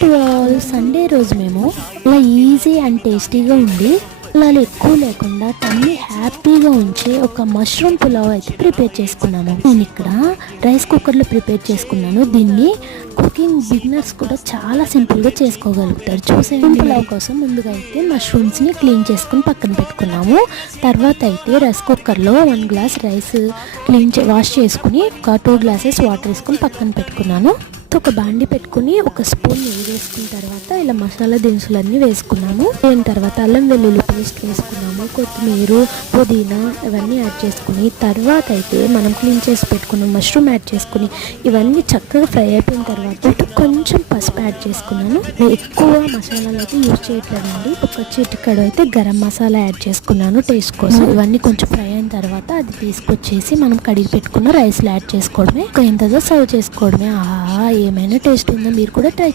To all Sunday రోజు మేము అలా ఈజీ అండ్ టేస్టీగా ఉండి అలా ఎక్కువ లేకుండా టమ్మీ హ్యాపీగా ఉంచే ఒక మష్రూమ్ పులావ్ అయితే ప్రిపేర్ చేసుకున్నాము. నేను ఇక్కడ రైస్ కుక్కర్లో ప్రిపేర్ చేసుకున్నాను. దీన్ని కుకింగ్ బిగినర్స్ కూడా చాలా సింపుల్గా చేసుకోగలుగుతారు. చూసేయండి. పులావ్ కోసం ముందుగా అయితే మష్రూమ్స్ని క్లీన్ చేసుకుని పక్కన పెట్టుకున్నాము. తర్వాత అయితే రైస్ కుక్కర్లో 1 గ్లాస్ రైస్ వాష్ చేసుకుని ఒక 2 గ్లాసెస్ వాటర్ వేసుకుని పక్కన పెట్టుకున్నాను. ఒక బాండి పెట్టుకుని ఒక స్పూన్ నెయ్యి వేసుకున్న తర్వాత ఇలా మసాలా దినుసులన్నీ వేసుకున్నాము. దీని తర్వాత అల్లం వెల్లుల్లి పేస్ట్ వేసుకున్నాము, కొత్తిమీర, పుదీనా ఇవన్నీ యాడ్ చేసుకుని తర్వాత అయితే మనం క్లీన్ చేసి పెట్టుకున్న మష్రూమ్ యాడ్ చేసుకుని ఇవన్నీ చక్కగా ఫ్రై అయిపోయిన తర్వాత కొంచెం పసుపు యాడ్ చేసుకున్నాను. ఎక్కువ మసాలాలు అయితే యూజ్ చేయట్లేదండి. ఒక చిటికెడు అయితే గరం మసాలా యాడ్ చేసుకున్నాను టేస్ట్ కోసం. ఇవన్నీ కొంచెం ఫ్రై అయిన తర్వాత అది తీసుకొచ్చేసి మనం కడిగి పెట్టుకున్న రైస్లో యాడ్ చేసుకోవడమే. ఇంతగా సర్వ్ చేసుకోవడమే. ఏమైనా టేస్ట్ ఉందో మీరు కూడా ట్రై